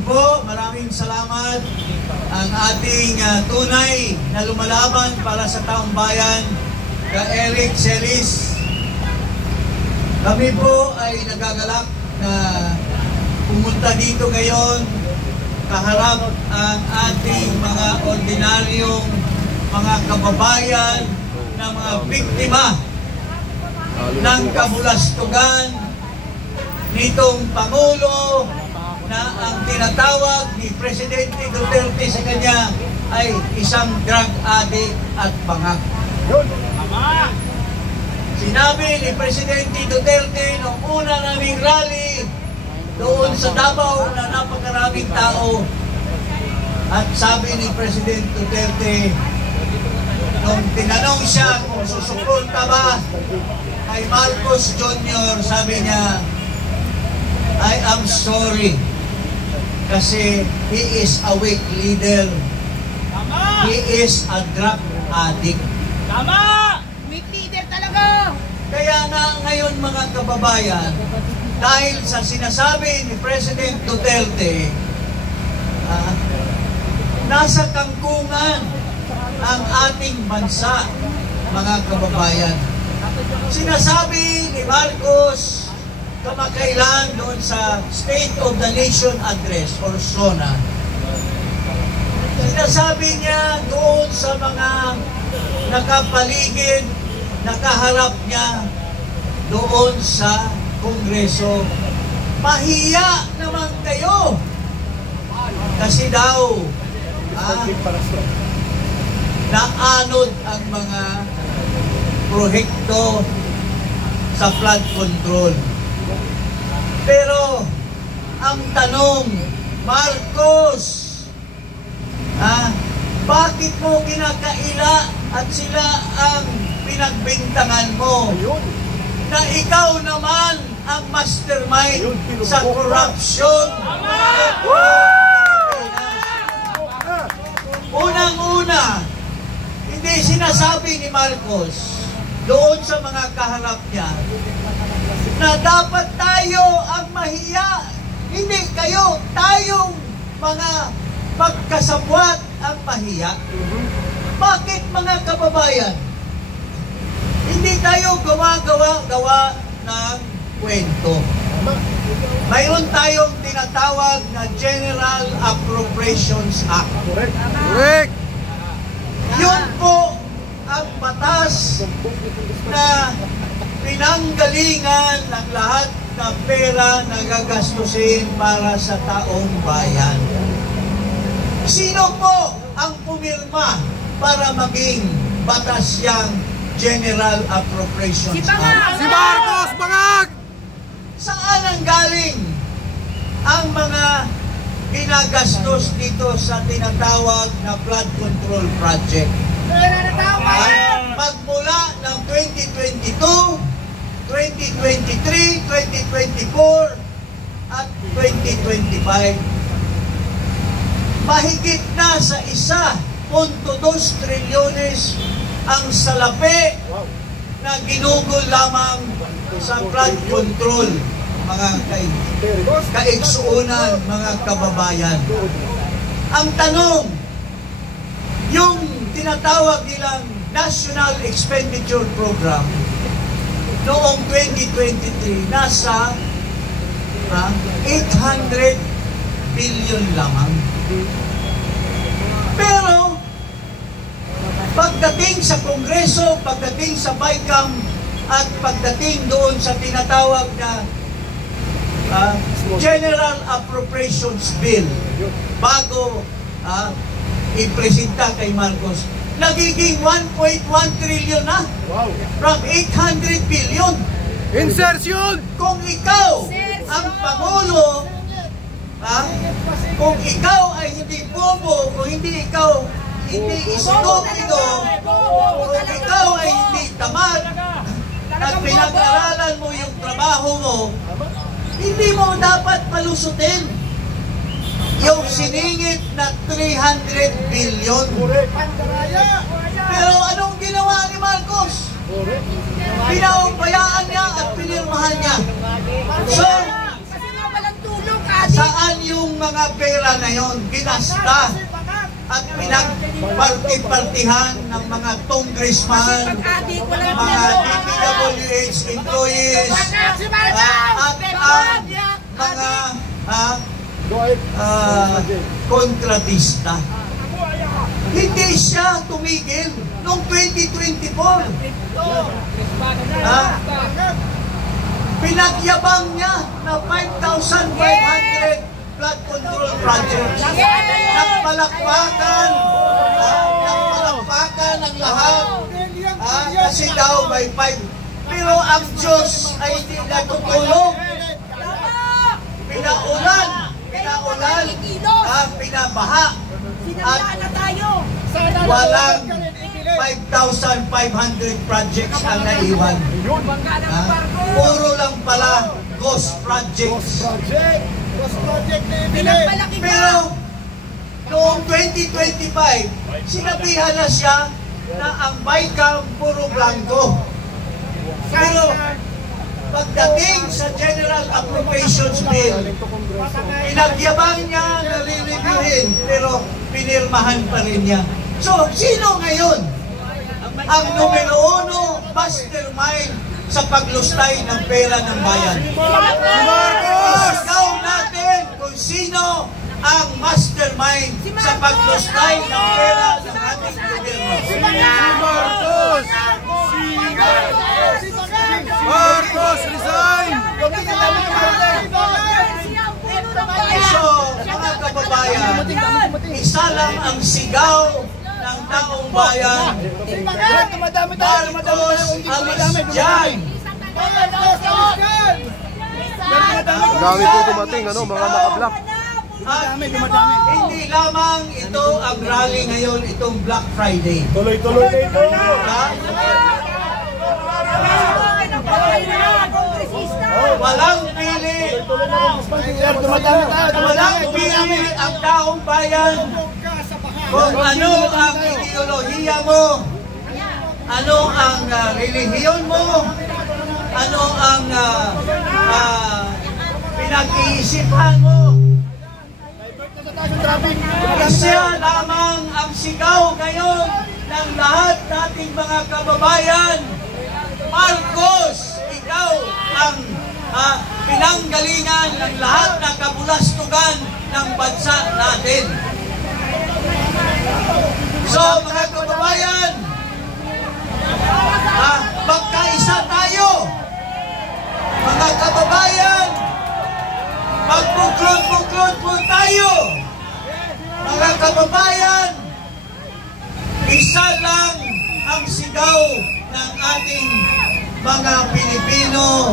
po, maraming salamat ang ating tunay na lumalaban para sa taong bayan, ka Eric Celis. Kami po ay nagagalak na pumunta dito ngayon kaharap ang ating mga ordinaryong mga kababayan na mga biktima ng kabulastugan nitong Pangulo na ang tinatawag ni Presidente Duterte sa kanya ay isang drug addict at bangag. Sinabi ni Presidente Duterte noong una naming rally doon sa Davao na napakaraming tao, at sabi ni President Duterte nung tinanong siya kung susuporta ba kay Marcos Jr., sabi niya, I am sorry kasi he is a weak leader. He is a drug addict. Tama! Weak leader talaga! Kaya nga ngayon mga kababayan, dahil sa sinasabi ni President Duterte, nasa kangkungan ang ating bansa, mga kababayan. Sinasabi ni Marcos kamakailan doon sa State of the Nation Address or SONA, sinasabi niya doon sa mga nakapaligid, nakaharap niya doon sa Kongreso, mahiya naman kayo kasi daw naanod ang mga proyekto sa flood control. Pero ang tanong, Marcos, bakit mo kinakaila at sila ang pinagbintangan mo na ikaw naman ang mastermind sa corruption? Unang-una, hindi sinasabi ni Marcos doon sa mga kaharap niya na dapat tayo ang mahiya. Hindi kayo, tayong mga magkasabwat ang mahiya. Bakit mga kababayan? Hindi tayo gawa ng kwento. Mayroon tayong tinatawag na General Appropriations Act. Correct! Yun po ang batas na pinanggalingan ng lahat na pera na gagastusin para sa taong bayan. Sino po ang pumirma para maging batas yang General Appropriations Act? Si Marcos Bangag! Saan ang galing ang mga ginagastos dito sa tinatawag na flood control project? Magmula ng 2022, 2023, 2024 at 2025, mahigit na sa 1.2 trilyones ang salapi na ginugol lamang sa flood control, mga kaigsuunan, mga kababayan. Ang tanong, yung tinatawag nilang National Expenditure Program noong 2023, nasa 800 billion lamang. Pero, pagdating sa Kongreso, pagdating sa BICAM, at pagdating doon sa tinatawag na General Appropriations Bill, bago ipresenta kay Marcos, nagiging 1.1 trillion na. From 800 billion. Insertion! Kung ikaw ang Pangulo, kung ikaw ay hindi bobo, kung hindi ikaw hindi istupido, kung ikaw ay hindi tamad, at pinag-aralan mo yung trabaho mo, hindi mo dapat palusutin yung siningit na 300 billion. Pero anong ginawa ni Marcos? Pinaubayaan niya at pinirmahan niya. So, kasi nga walang tulong Saan yung mga pera na yon ginasta at pinagparti-partihan ng mga congressman, mga DPWH employees, at ang mga kontratista. Hindi siya tumigil noong 2024. Pinagyabang niya na 5,500 flood control projects. Nagpalakpakan ang lahat kasi daw may 5. Pero ang Diyos ay hindi natutulog. Pinaulan, pinabaha, at walang 5,500 projects ang naiwan. Puro lang pala ghost projects. Pero noong 2025, sinabihan na siya na ang BICAM puro blanco. Pero pagdating sa General Appropriations Bill, pinagyabang niya na lilibihin, pero pinirmahan pa rin niya. So, sino ngayon ang numero 1 mastermind sa paglustay ng pera ng bayan? Isigaw natin kung sino ang mastermind sa paglustay ng pera ng ating gobyerno. Marcos, resign! So, mga kababayan, isa lang ang sigaw ng taong bayan. Marcos, alis dyan! Ang dami po dumating, ano, mga naka-block. At hindi lamang ito ang rally ngayon, itong Black Friday. Tuloy-tuloy na ito. Walang pili. Walang pili ang taong bayan kung ano ang ideolohiya mo, ano ang relihiyon mo, ano ang pinag-iisipan mo. Isa lamang ang sigaw ngayon ng lahat nating mga kababayan. Marcos, ikaw ang pinanggalingan ng lahat ng kabulastugan ng bansa natin. So mga kababayan, magkaisa tayo. Mga kababayan, magbuklod-buklod po tayo. Mga kababayan, isa lang ang sigaw ng ating mga Pilipino.